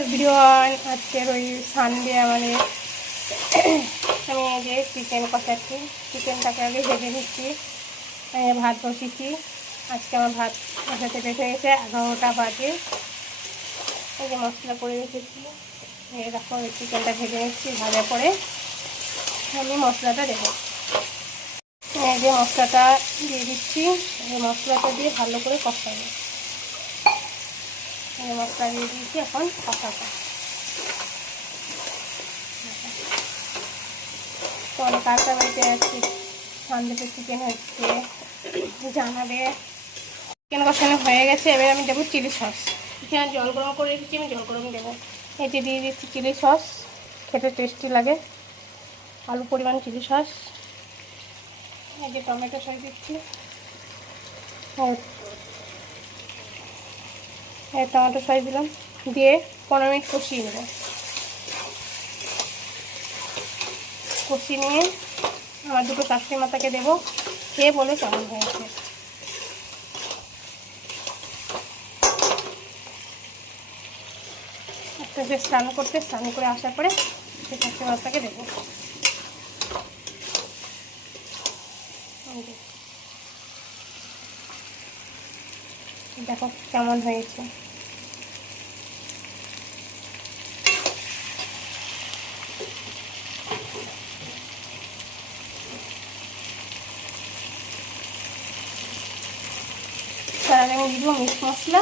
Everyone, আজকের ওই Sunday আমাদের আমি এই যে চিকেন কষাচ্ছি। চিকেনটাকে আগে ভেজে নিচ্ছি। আমি ভাত বসিয়েছি। আজকে আমার ভাত বসাতে লেট হয়ে গেছে, 11টা বাজে। এই যে মশলা করে রেখেছি, এরকম চিকেনটা ভেজে নিচ্ছি। ভাজার পরে আমি মশলাটা দেবো। এই যে মশলাটা দিয়ে দিচ্ছি, এই মশলাটা দিয়ে ভালো করে কষাবো। এই মশলা দিয়ে দিয়েছি, এখন কষাবো। তো অনেক কাঁচা বাড়িতে আছে সানডেতে চিকেন হচ্ছে, জানাবে। চিকেন কষানো হয়ে গেছে, এবার আমি দেবো চিলি সস। এখানে জল গরম করে রেখেছি, আমি জল গরম দেবো। এই যে দিয়ে দিচ্ছি চিলি সস, খেতে টেস্টি লাগে। আলু পরিমাণ চিলি সস। এই যে টমেটো সস দিচ্ছি, টমেটো সস দিলাম, দিয়ে 15 মিনিট কষিয়ে নেব। কষিয়ে নিয়ে আমার দুটো শাশুড়ি মাতাকে দেবো, খেয়ে বলে কেমন হয়েছে। একটা যে স্নান করে আসার পরে সেই শাশুড়ি মাতাকে দেবো। দেখো কেমন হয়েছে। তার আগে আমি দিব মিট মশলা।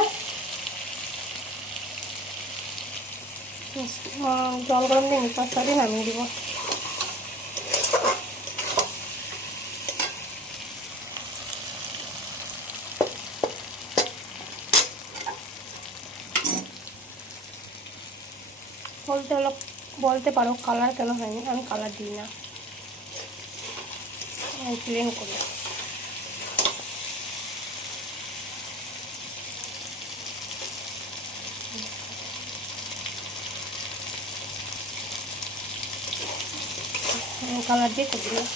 জল গরম দিয়ে মিট মশলা দিয়ে নামিয়ে দিব। বলতে পারো কালার কেন হয়নি, আমি কালার দিই না, প্লেন করি। কালার দিয়ে করে দিলাম।